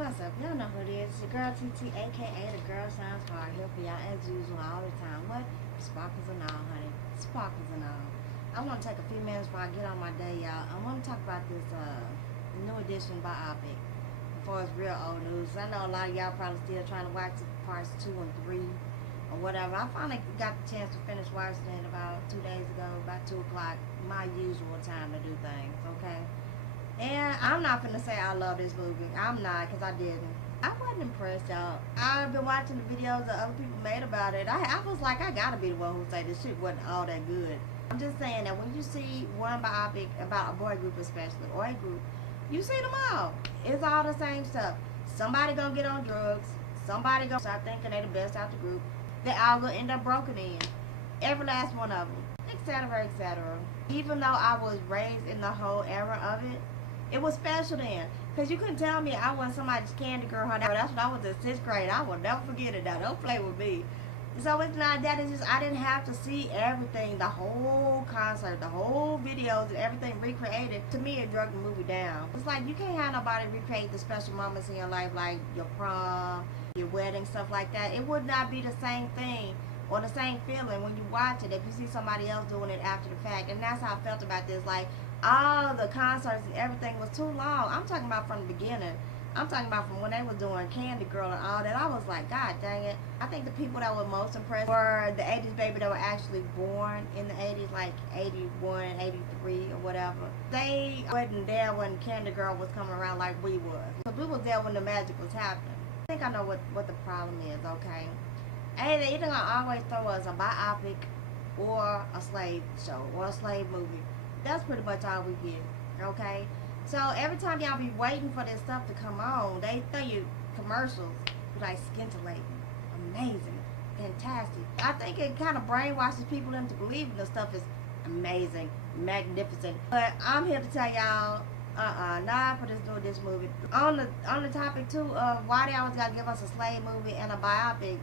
What's up? Y'all know who it is. It's your girl TT, aka the Girl Sounds Hard. Here for y'all as usual all the time. What? Sparkles and all, honey. Sparkles and all. I want to take a few minutes before I get on my day, y'all. I want to talk about this new edition Biopic. Before it's real old news. I know a lot of y'all probably still trying to watch parts 2 and 3 or whatever. I finally got the chance to finish watching it about 2 days ago, about 2 o'clock, my usual time to do things, okay? And I'm not finna say I love this movie. I'm not, because I didn't. I wasn't impressed, y'all. I've been watching the videos that other people made about it. I was like, I gotta be the one who say this shit wasn't all that good. I'm just saying that when you see one biopic about a boy group especially, or a group, you see them all. It's all the same stuff. Somebody gonna get on drugs. Somebody gonna start thinking they the best out the group. They all gonna end up broken in. Every last one of them. Etc., etc. Even though I was raised in the whole era of it, it was special then. Because you couldn't tell me I wasn't somebody's candy girl. That's when I was in 6th grade. I will never forget it now. Don't play with me. So it's not that. It's just I didn't have to see everything. The whole concert, the whole videos, and everything recreated. To me, it drug the movie down. It's like you can't have nobody recreate the special moments in your life like your prom, your wedding, stuff like that. It would not be the same thing or the same feeling when you watch it if you see somebody else doing it after the fact. And that's how I felt about this. Like, all the concerts and everything was too long. I'm talking about from the beginning. I'm talking about from when they were doing Candy Girl and all that. I was like, God dang it. I think the people that were most impressed were the 80s baby that were actually born in the 80s, like 81, 83 or whatever. They wasn't there when Candy Girl was coming around like we was. So we was there when the magic was happening. I think I know what the problem is, okay? Hey, they either gonna always throw us a biopic or a slave show or a slave movie. That's pretty much all we get, okay? So every time y'all be waiting for this stuff to come on, they throw you commercials like scintillating, amazing, fantastic. I think it kind of brainwashes people into believing the stuff is amazing, magnificent. But I'm here to tell y'all, not for this movie. On the topic too of why they always gotta give us a slave movie and a biopic.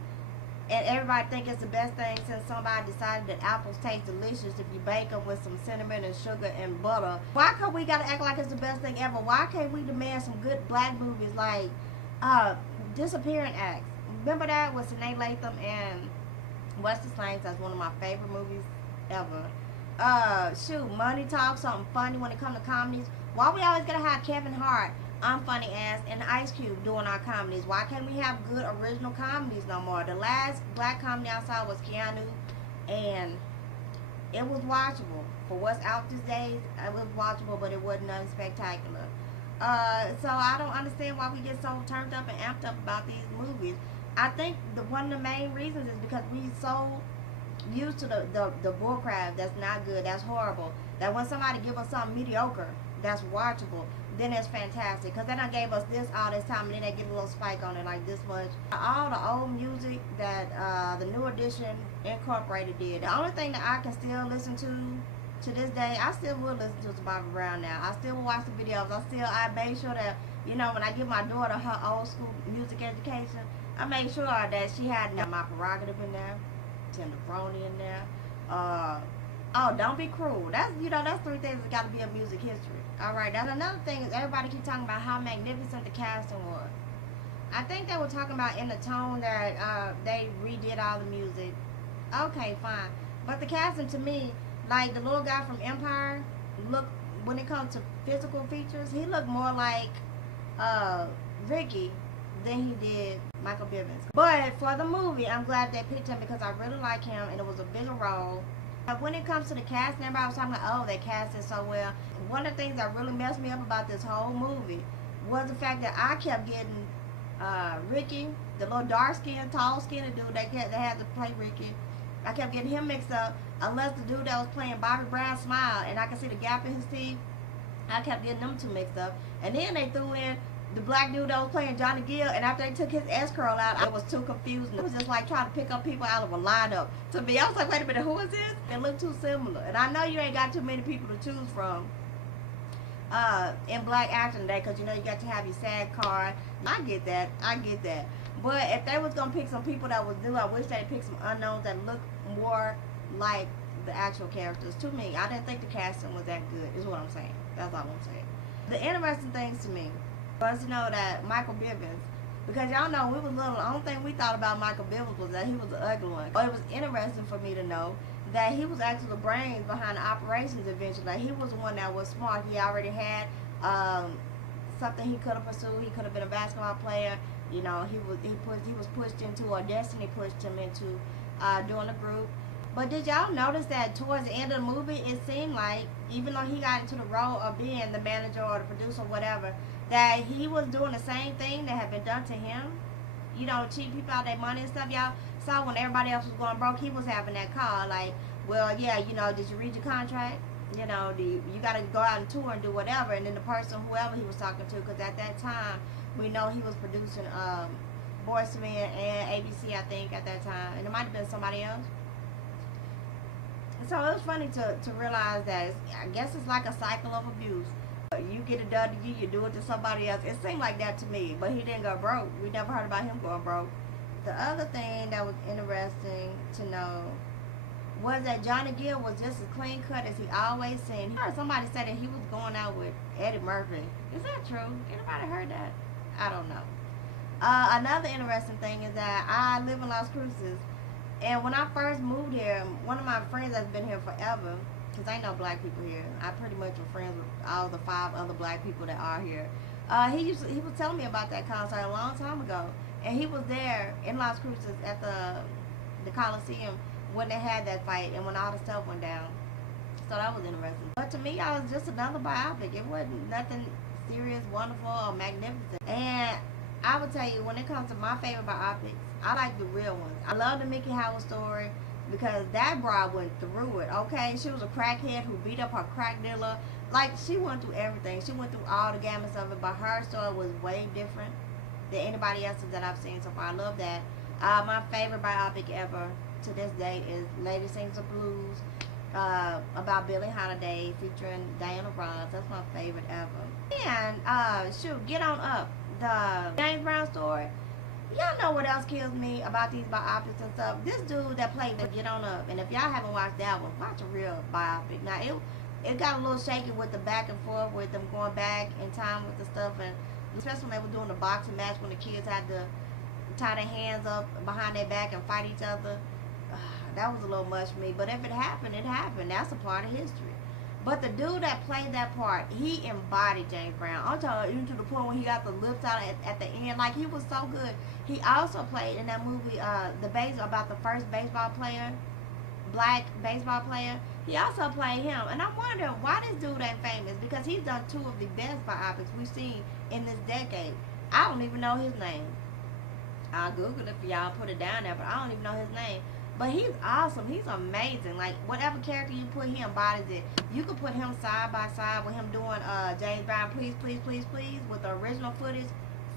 And everybody think it's the best thing since somebody decided that apples taste delicious if you bake them with some cinnamon and sugar and butter. Why can't we gotta act like it's the best thing ever? Why can't we demand some good black movies like Disappearing Acts? Remember that with Sinead Latham and Wesley Snipes? That's one of my favorite movies ever. Shoot, Money Talk, something funny when it comes to comedies. Why we always gotta have Kevin Hart, I'm funny ass, and Ice Cube doing our comedies? Why can't we have good original comedies no more? The last black comedy I saw was Keanu, and it was watchable. For what's out these days, it was watchable, but it wasn't nothing spectacular. So I don't understand why we get so turned up and amped up about these movies. I think one of the main reasons is because we so used to the bullcrap that's not good, that's horrible, that when somebody give us something mediocre that's watchable, then it's fantastic. Because they done gave us this all this time, and then they get a little spike on it like this much. All the old music that the new edition incorporated did. The only thing that I can still listen to this day, I still will listen to Bobby Brown now. I still will watch the videos. I made sure that, you know, when I give my daughter her old school music education, I made sure that she had My Prerogative in there, Tenderoni in there. Oh, Don't Be Cruel. That's, you know, that's 3 things that got to be a music history. All right, that's another thing is everybody keep talking about how magnificent the casting was. I think they were talking about in the tone that they redid all the music. Okay, fine. But the casting to me, like the little guy from Empire, when it comes to physical features, he looked more like Ricky than he did Michael Bivins. But for the movie, I'm glad they picked him because I really like him and it was a bigger role. But when it comes to the casting, everybody was talking about, oh, they cast it so well. One of the things that really messed me up about this whole movie was the fact that I kept getting Ricky, the little dark-skinned, tall-skinned dude they had to play Ricky. I kept getting him mixed up, unless the dude that was playing Bobby Brown smiled and I could see the gap in his teeth. I kept getting them two mixed up. And then they threw in the black dude that was playing Johnny Gill, and after they took his S-curl out, I was too confused. It was just like trying to pick up people out of a lineup. To me, I was like, wait a minute, who is this? They look too similar. And I know you ain't got too many people to choose from in black acting today, because you know you got to have your SAG card. I get that. But if they was going to pick some people that was new, I wish they'd pick some unknowns that look more like the actual characters. To me, I didn't think the casting was that good, is what I'm saying. That's all I'm saying. The interesting things to me For us to know that Michael Bivins, because y'all know we was little, the only thing we thought about Michael Bivins was that he was the ugly one. But it was interesting for me to know that he was actually the brains behind the operations eventually. Like, he was the one that was smart. He already had something he could have pursued. He could have been a basketball player. You know, he was pushed into, or destiny pushed him into doing a group. But did y'all notice that towards the end of the movie, it seemed like, even though he got into the role of being the manager or the producer or whatever, that he was doing the same thing that had been done to him? You know, cheat people out their money and stuff. Y'all saw when everybody else was going broke, he was having that call like, well, yeah, you know, did you read your contract? You know, you got to go out and tour and do whatever. And then the person, whoever he was talking to, because at that time, we know he was producing Boyz II Men and ABC, I think, at that time. And it might have been somebody else. So it was funny to realize that I guess it's like a cycle of abuse. You get it done to you, you do it to somebody else. It seemed like that to me, but he didn't go broke. We never heard about him going broke. The other thing that was interesting to know was that Johnny Gill was just as clean cut as he always seemed. I heard somebody say that he was going out with Eddie Murphy. Is that true? Anybody heard that? I don't know. Another interesting thing is that I live in Las Cruces, and when I first moved here, one of my friends that's been here forever, because ain't no black people here. I pretty much am friends with all the 5 other black people that are here. He was telling me about that concert a long time ago, and he was there in Las Cruces at the Coliseum when they had that fight and when all the stuff went down. So that was interesting. But to me, I was just another biopic. It wasn't nothing serious, wonderful, or magnificent. And I would tell you, when it comes to my favorite biopics, I like the real ones. I love the Mickey Howard story, because that broad went through it, okay? She was a crackhead who beat up her crack dealer. Like, she went through everything. She went through all the gamuts of it, but her story was way different than anybody else's that I've seen so far. I love that. My favorite biopic ever to this date is Lady Sings the Blues, about Billie Holiday, featuring Diana Ross. That's my favorite ever. And, shoot, Get On Up, the James Brown story. Y'all know what else kills me about these biopics and stuff? This dude that played the Get On Up, and if y'all haven't watched that one, watch a real biopic. Now, it got a little shaky with the back and forth, with them going back in time with the stuff, and especially when they were doing the boxing match, when the kids had to tie their hands up behind their back and fight each other. That was a little much for me, but if it happened, it happened. That's a part of history. But the dude that played that part, he embodied James Brown. I'm talking even to the point when he got the lips out at the end. Like, he was so good. He also played in that movie, about the first baseball player, black baseball player. He also played him. And I'm wondering why this dude ain't famous, because he's done 2 of the best biopics we've seen in this decade. I don't even know his name. I'll Google it for y'all, put it down there, but I don't even know his name. But he's awesome. He's amazing. Like, whatever character you put, he embodies it. You could put him side by side with him doing James Brown, Please, Please, Please, Please, with the original footage.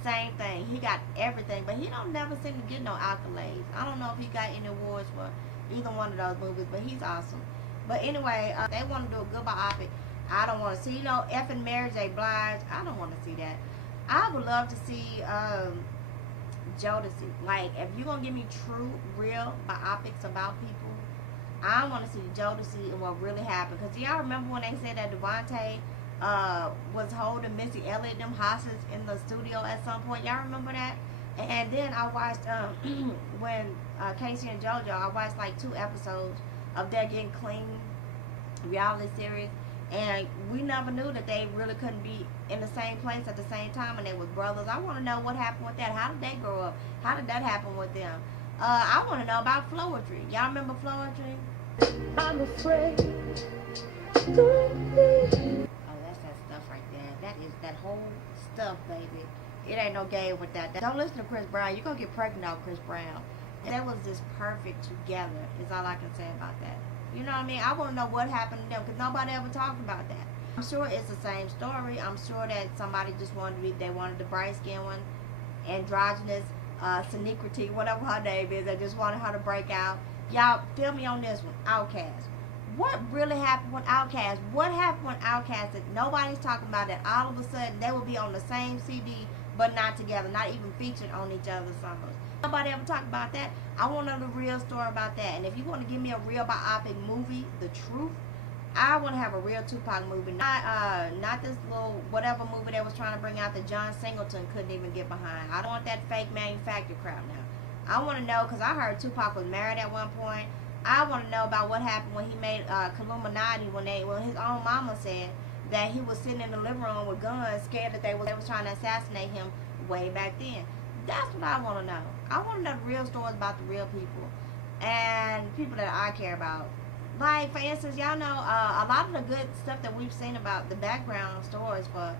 Same thing. He got everything, but he don't never seem to get no accolades. I don't know if he got any awards for either one of those movies, but he's awesome. But anyway, they want to do a good biopic. I don't want to see, effing Mary J. Blige. I don't want to see that. I would love to see Jodeci. Like, if you're going to give me true, real biopics about people, I want to see Jodeci and what really happened. Because y'all remember when they said that Devontae was holding Missy Elliott them hostage in the studio at some point? Y'all remember that? And then I watched, when Casey and JoJo, I watched like 2 episodes of their Getting Clean reality series. And we never knew that they really couldn't be in the same place at the same time, and they were brothers. I want to know what happened with that. How did they grow up? How did that happen with them? I want to know about Floetry. Y'all remember Floetry? I'm afraid. Oh, that's that stuff right there. That is that whole stuff, baby. It ain't no game with that. Don't listen to Chris Brown. You're going to get pregnant off Chris Brown. That was just perfect together, is all I can say about that. You know what I mean? I want to know what happened to them, because nobody ever talked about that. I'm sure it's the same story. I'm sure that somebody just they wanted the bright skin one, androgynous, Siniquity, whatever her name is. They just wanted her to break out. Y'all, fill me on this one. Outkast. What really happened with Outkast? What happened with Outkast that nobody's talking about, that all of a sudden they will be on the same CD but not together, not even featured on each other's songs? Nobody ever talked about that. I want to know the real story about that. And if you want to give me a real biopic movie, the truth, I want to have a real Tupac movie, not this little whatever movie they was trying to bring out that John Singleton couldn't even get behind. I don't want that fake manufactured crap now. I want to know, because I heard Tupac was married at one point. I want to know about what happened when he made Illuminati, when his own mama said that he was sitting in the living room with guns, scared that they was trying to assassinate him way back then. That's what I want to know. I want to know the real stories about the real people and people that I care about. Like, for instance, y'all know a lot of the good stuff that we've seen about the background stories for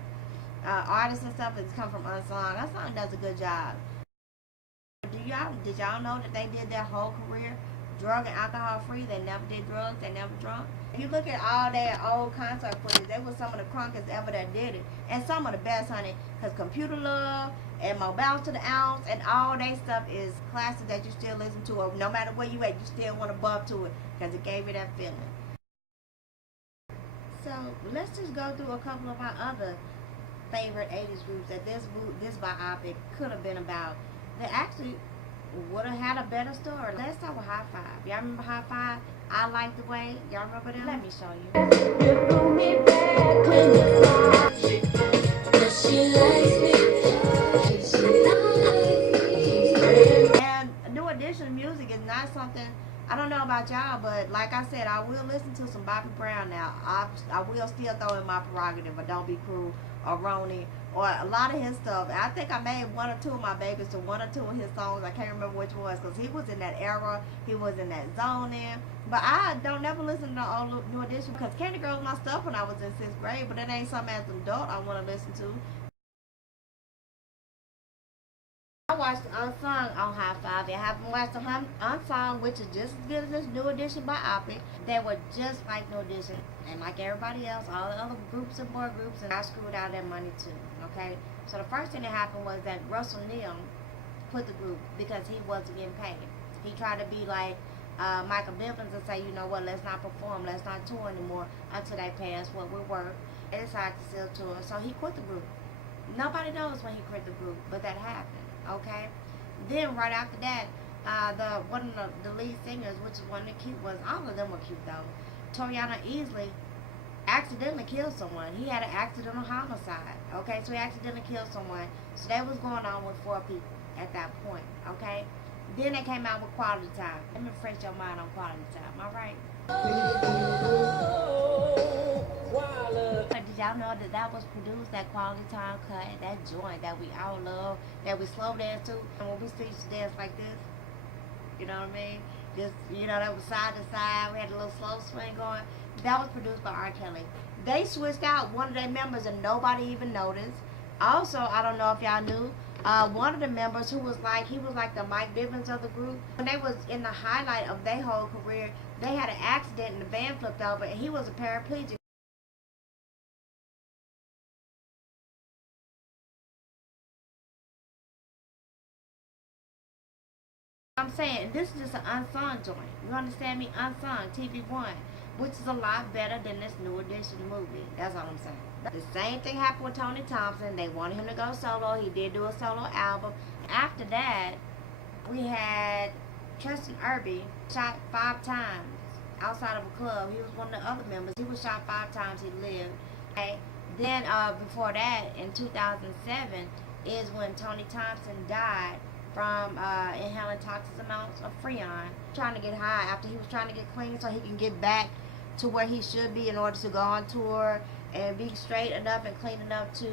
artists and stuff has come from Unsung. Unsung does a good job. Did y'all know that they did their whole career drug and alcohol free? They never did drugs, they never drunk. If you look at all their old concert footage, they were some of the crunkest ever that did it. And some of the best, honey, because Computer Love and More Bounce to the Ounce and all that stuff is classics that you still listen to, or no matter where you at, you still want to bump to it because it gave you that feeling. So let's just go through a couple of our other favorite 80s groups that this biopic could have been about. They actually would have had a better story. Let's start with High Five. Y'all remember High Five? I Like the Way. Y'all remember them? Let me show you. You pull me back when you call. She likes me. She likes me. And New Edition music is not something, I don't know about y'all, but like I said, I will listen to some Bobby Brown now. I will still throw in my prerogative, but Don't Be Cruel or Ronnie or a lot of his stuff. I think I made one or two of my babies to one or two of his songs. I can't remember which was, because he was in that era, he was in that zone in. But I don't never listen to all New Edition, because Candy Girl was my stuff when I was in 6th grade, but it ain't something as an adult I want to listen to. I watched Unsung on High Five. I haven't watched Unsung, which is just as good as this New Edition biopic. They were just like New Edition, and like everybody else, all the other groups and boy groups, and I screwed out that money too. Okay, so the first thing that happened was that Russell Neal quit the group because he wasn't getting paid. He tried to be like Michael Bivins and say, you know what, let's not perform, let's not tour anymore until they pay us what we're worth. They decided to still tour, so he quit the group. Nobody knows when he quit the group, but that happened. Okay, then right after that, one of the lead singers, which is one of the cute ones, all of them were cute though, Toriana Easley, accidentally killed someone. He had an accidental homicide. Okay, so he accidentally killed someone. So that was going on with 4 people at that point. Okay, then they came out with Quality Time. Let me refresh your mind on Quality Time. All right. Did y'all know that was produced, that Quality Time cut, that joint that we all love, that we slow dance to, and when we used to dance like this, you know what I mean? Just, you know, that was side to side, we had a little slow swing going. That was produced by R. Kelly. They switched out one of their members and nobody even noticed. Also, I don't know if y'all knew, one of the members he was like the Mike Bivins of the group. When they was in the highlight of their whole career, they had an accident and the van flipped over and he was a paraplegic. I'm saying, this is just an unsung joint. You understand me? Unsung, TV1, which is a lot better than this New Edition movie. That's all I'm saying. The same thing happened with Tony Thompson. They wanted him to go solo. He did do a solo album. After that, we had Tristan Irby shot 5 times outside of a club. He was one of the other members. He was shot 5 times. He lived. Okay. Then before that, in 2007, is when Tony Thompson died from inhaling toxic amounts of Freon, trying to get high after he was trying to get clean so he can get back to where he should be in order to go on tour and be straight enough and clean enough to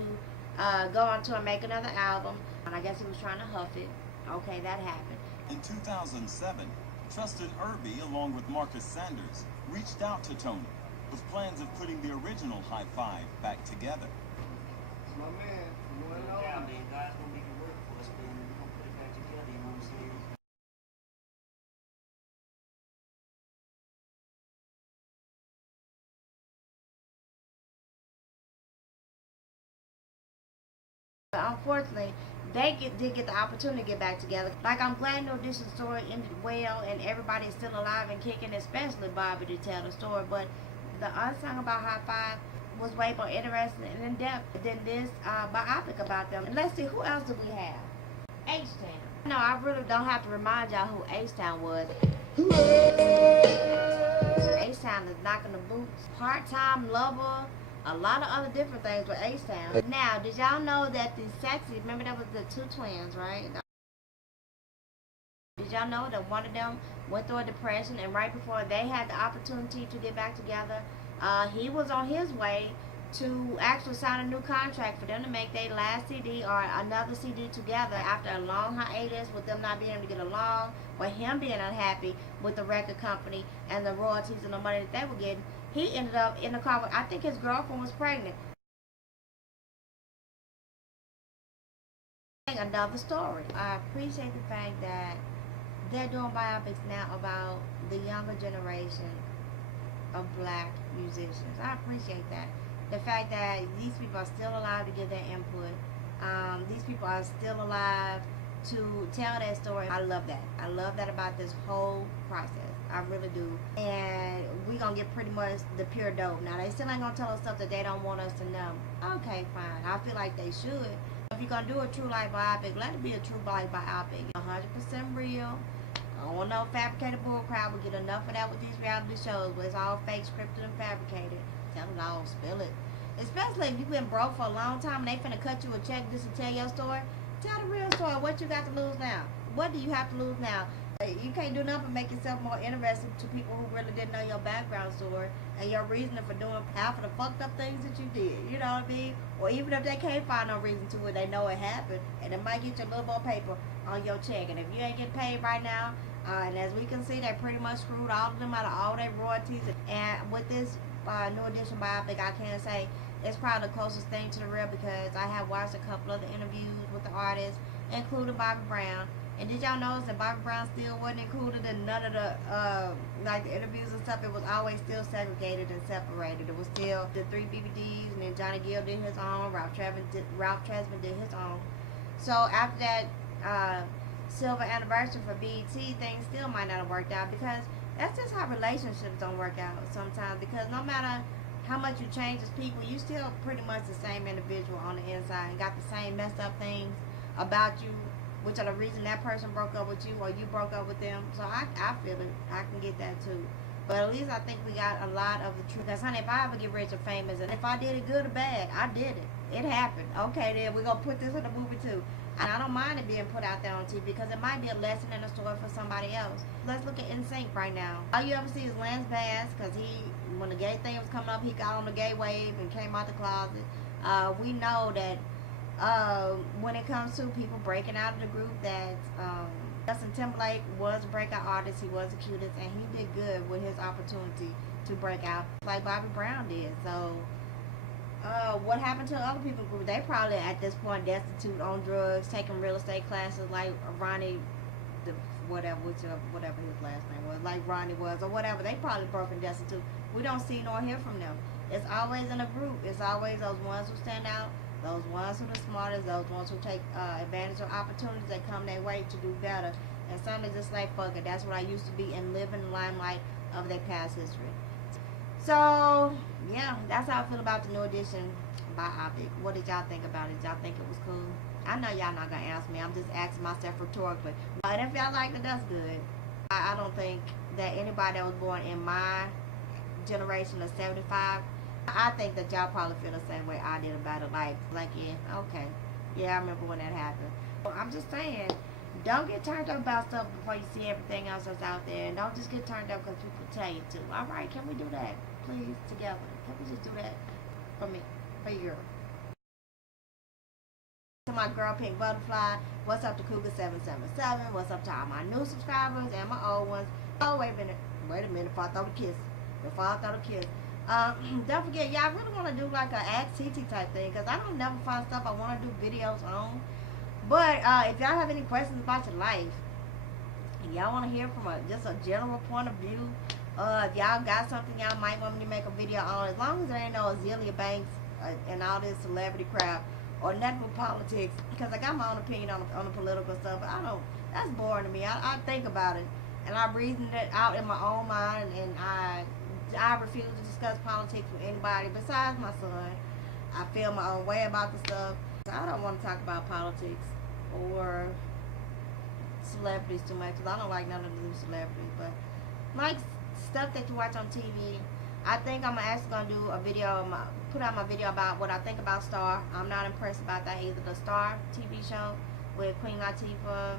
go on tour and make another album. And I guess he was trying to huff it. Okay, that happened. In 2007, Tristan Irby, along with Marcus Sanders, reached out to Tony with plans of putting the original High Five back together. My man, yeah, man, God's gonna make it work for us, man. We're gonna put it back together, you know what I'm saying? Unfortunately, they did get the opportunity to get back together. Like, I'm glad New Edition's story ended well and everybody's still alive and kicking, especially Bobby, to tell the story. But the unsung about High Five was way more interesting and in-depth than this biopic about them. And let's see, who else do we have? H-Town. No, I really don't have to remind y'all who H-Town was. H-Town is knocking the boots. Part-time lover. A lot of other different things with H-Town. Now, did y'all know that the Sexy, remember that was the two twins, right? Did y'all know that one of them went through a depression, and right before they had the opportunity to get back together, he was on his way to actually sign a new contract for them to make their last CD or another CD together after a long hiatus with them not being able to get along, with him being unhappy with the record company and the royalties and the money that they were getting. He ended up in the car with, I think his girlfriend was pregnant. Another story. I appreciate the fact that they're doing biopics now about the younger generation of black musicians. I appreciate that. The fact that these people are still alive to give their input. These people are still alive to tell their story. I love that. I love that about this whole process. I really do. And we're going to get pretty much the pure dope. Now, they still ain't going to tell us stuff that they don't want us to know. Okay, fine. I feel like they should. If you're going to do a true life biopic, let it be a true life biopic. 100% real. I don't want no fabricated bullcrap. We get enough of that with these reality shows where it's all fake, scripted, and fabricated. Tell it all, spill it. Especially if you've been broke for a long time and they finna cut you a check just to tell your story. Tell the real story. What you got to lose now? What do you have to lose now? You can't do nothing but make yourself more interesting to people who really didn't know your background story and your reasoning for doing half of the fucked up things that you did. You know what I mean? Or even if they can't find no reason to it, they know it happened, and it might get you a little more paper on your check. And if you ain't getting paid right now, and as we can see, they pretty much screwed all of them out of all their royalties. And with this new edition biopic, I can say it's probably the closest thing to the real, because I have watched a couple of the interviews with the artists, including Bobby Brown. And did y'all notice that Bobby Brown still wasn't included in none of the like the interviews and stuff? It was always still segregated and separated. It was still the 3 BBDs, and then Johnny Gill did his own, Ralph Tresvant did his own. So after that silver anniversary for BET, things still might not have worked out, because that's just how relationships don't work out sometimes. Because no matter how much you change as people, you still pretty much the same individual on the inside and got the same messed up things about you, which are the reason that person broke up with you or you broke up with them. So I feel it. I can get that too. But at least I think we got a lot of the truth. Because, honey, if I ever get rich or famous, and if I did it good or bad, I did it. It happened. Okay, then we're going to put this in the movie too. And I don't mind it being put out there on TV, because it might be a lesson in a story for somebody else. Let's look at NSYNC right now. All you ever see is Lance Bass, because when the gay thing was coming up, he got on the gay wave and came out the closet. We know that when it comes to people breaking out of the group, that Justin Timberlake was a breakout artist. He was the cutest, and he did good with his opportunity to break out, like Bobby Brown did. So what happened to other people group? They probably at this point destitute, on drugs, taking real estate classes like Ronnie, whatever his last name was, like Ronnie was, or whatever. They probably broke and destitute. We don't see nor hear from them. It's always in a group. It's always those ones who stand out, those ones who are the smartest, those ones who take advantage of opportunities that come their way to do better. And some is just like, fuck it, that's what I used to be, and live in the limelight of their past history. So, yeah, that's how I feel about the new edition biopic. What did y'all think about it? Did y'all think it was cool? I know y'all not going to answer me. I'm just asking myself rhetorically. But if y'all liked it, that's good. I don't think that anybody that was born in my generation of 75, I think that y'all probably feel the same way I did about it. Like, yeah, okay. Yeah, I remember when that happened. I'm just saying, don't get turned up about stuff before you see everything else that's out there. And don't just get turned up because people tell you to. All right, can we do that? Please, together. Can we just do that for me, for you? To my girl Pink Butterfly, what's up to Cougar 777? What's up to all my new subscribers and my old ones? Oh, wait a minute, before I throw the kiss. Don't forget, y'all really want to do like a Ask TT type thing, because I don't never find stuff I want to do videos on. But if y'all have any questions about your life, and y'all want to hear from just a general point of view, if y'all got something y'all might want me to make a video on, as long as there ain't no Azealia Banks and all this celebrity crap, or nothing with politics, because I got my own opinion on the political stuff, but that's boring to me. I think about it, and I reason it out in my own mind, and I refuse to discuss politics with anybody besides my son. I feel my own way about the stuff. So I don't want to talk about politics or celebrities too much, because I don't like none of the new celebrities. But like stuff that you watch on TV. I think I'm actually gonna do a video, put out my video about what I think about Star. I'm not impressed about that either. The Star TV show with Queen Latifah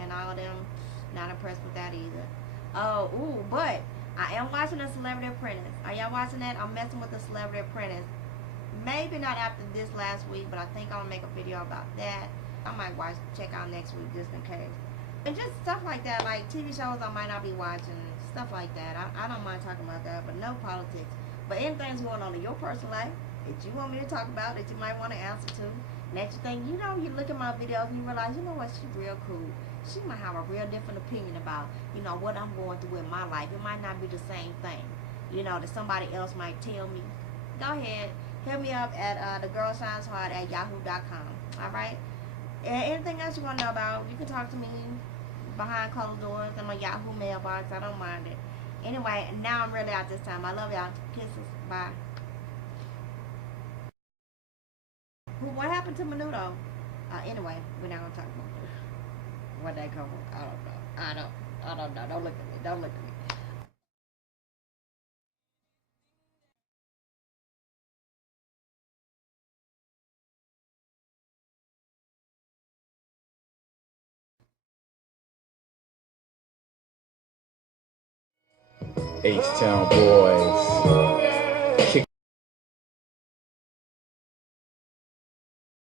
and all of them, not impressed with that either. Oh, ooh, but I am watching The Celebrity Apprentice. Are y'all watching that? I'm messing with The Celebrity Apprentice. Maybe not after this last week, but I think I'll make a video about that. I might check out next week just in case. And just stuff like that, like TV shows I might not be watching, stuff like that. I don't mind talking about that, but no politics. But anything's going on in your personal life that you want me to talk about, that you might want to answer to. Next thing you know, you look at my videos and you realize, you know what, she's real cool. She might have a real different opinion about, you know, what I'm going through in my life. It might not be the same thing, you know, that somebody else might tell me. Go ahead, hit me up at dagulshyneshard@yahoo.com. All right. And anything else you want to know about, you can talk to me behind closed doors in my Yahoo mailbox. I don't mind it. Anyway, now I'm really out this time. I love y'all. Kisses. Bye. What happened to Menudo? Anyway, we're not gonna talk about this. What they call? I don't know. I don't know. Don't look at me. Don't look at me. H-Town boys.